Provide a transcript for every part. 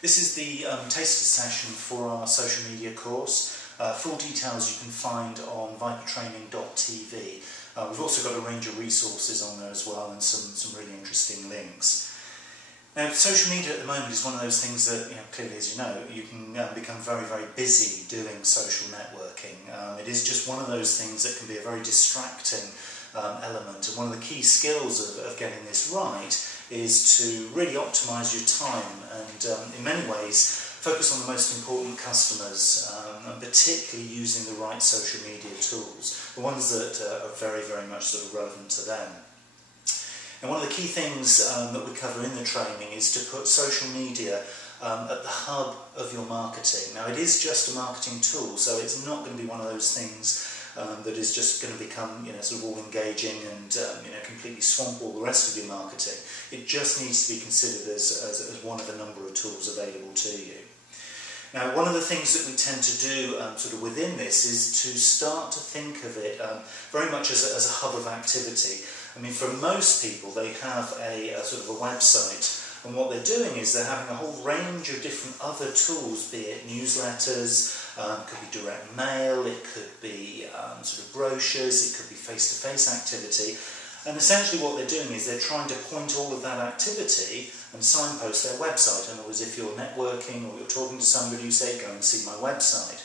This is the taster session for our social media course. Full details you can find on vipertraining.tv. We've also got a range of resources on there as well, and some really interesting links. Now, social media at the moment is one of those things that, clearly, as you know, you can become very, very busy doing social networking. It is just one of those things that can be a very distracting element, and one of the key skills of getting this right is to really optimise your time and, in many ways, focus on the most important customers, and particularly using the right social media tools, the ones that are very, very much sort of relevant to them. And one of the key things that we cover in the training is to put social media at the hub of your marketing. Now, it is just a marketing tool, so it's not going to be one of those things that is just going to become, sort of all engaging and, completely swamp all the rest of your marketing. It just needs to be considered as one of a number of tools available to you. Now, one of the things that we tend to do sort of within this is to start to think of it very much as a hub of activity. I mean, for most people, they have a sort of a website, and what they're doing is they're having a whole range of different other tools, be it newsletters, could be direct mail, it could be sort of brochures, it could be face-to-face activity. And essentially what they're doing is they're trying to point all of that activity and signpost their website. In other words, if you're networking or you're talking to somebody, you say, go and see my website.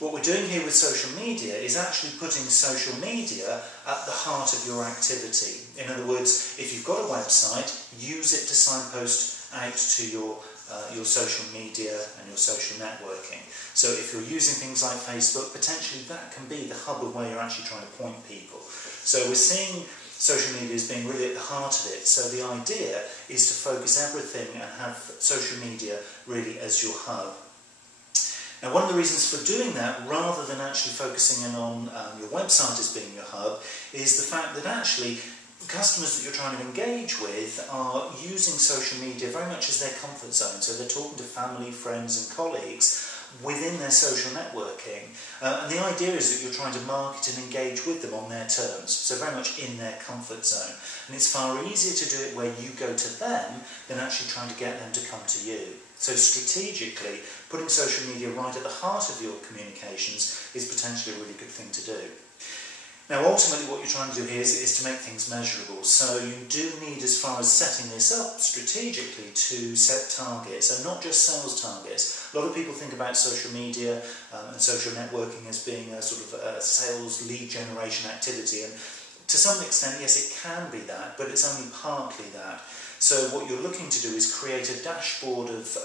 What we're doing here with social media is actually putting social media at the heart of your activity. In other words, if you've got a website, use it to signpost out to your social media and your social networking. So if you're using things like Facebook, potentially that can be the hub of where you're actually trying to point people. So we're seeing social media as being really at the heart of it. So the idea is to focus everything and have social media really as your hub. Now, one of the reasons for doing that, rather than actually focusing in on your website as being your hub, is the fact that actually customers that you're trying to engage with are using social media very much as their comfort zone. So they're talking to family, friends and colleagues within their social networking. And the idea is that you're trying to market and engage with them on their terms, so very much in their comfort zone. And it's far easier to do it where you go to them than actually trying to get them to come to you. So strategically, putting social media right at the heart of your communications is potentially a really good thing to do. Now, ultimately what you're trying to do here is to make things measurable. So you do need, as far as setting this up strategically, to set targets, and not just sales targets. A lot of people think about social media and social networking as being a sort of a sales lead generation activity, and to some extent, yes, it can be that, but it's only partly that. So what you're looking to do is create a dashboard of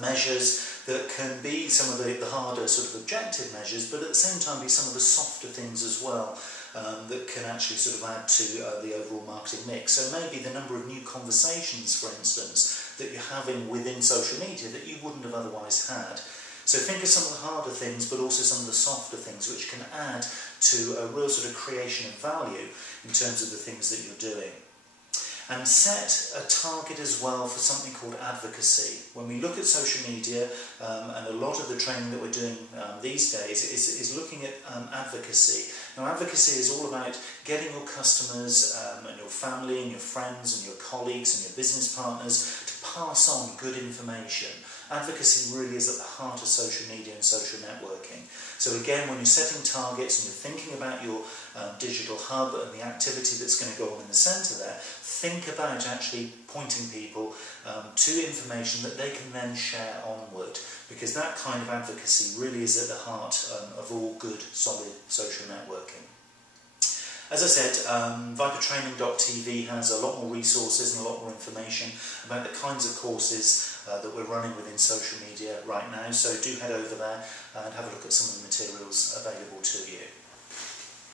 measures that can be some of the harder sort of objective measures, but at the same time be some of the softer things as well that can actually sort of add to the overall marketing mix. So maybe the number of new conversations, for instance, that you're having within social media that you wouldn't have otherwise had. So think of some of the harder things, but also some of the softer things, which can add to a real sort of creation of value in terms of the things that you're doing. And set a target as well for something called advocacy. When we look at social media, and a lot of the training that we're doing these days is looking at advocacy. Now, advocacy is all about getting your customers and your family and your friends and your colleagues and your business partners to pass on good information. Advocacy really is at the heart of social media and social networking. So again, when you're setting targets and you're thinking about your digital hub and the activity that's going to go on in the centre there, think about actually pointing people to information that they can then share onward, because that kind of advocacy really is at the heart of all good, solid social networking. As I said, vipertraining.tv has a lot more resources and a lot more information about the kinds of courses that we're running within social media right now, so do head over there and have a look at some of the materials available to you.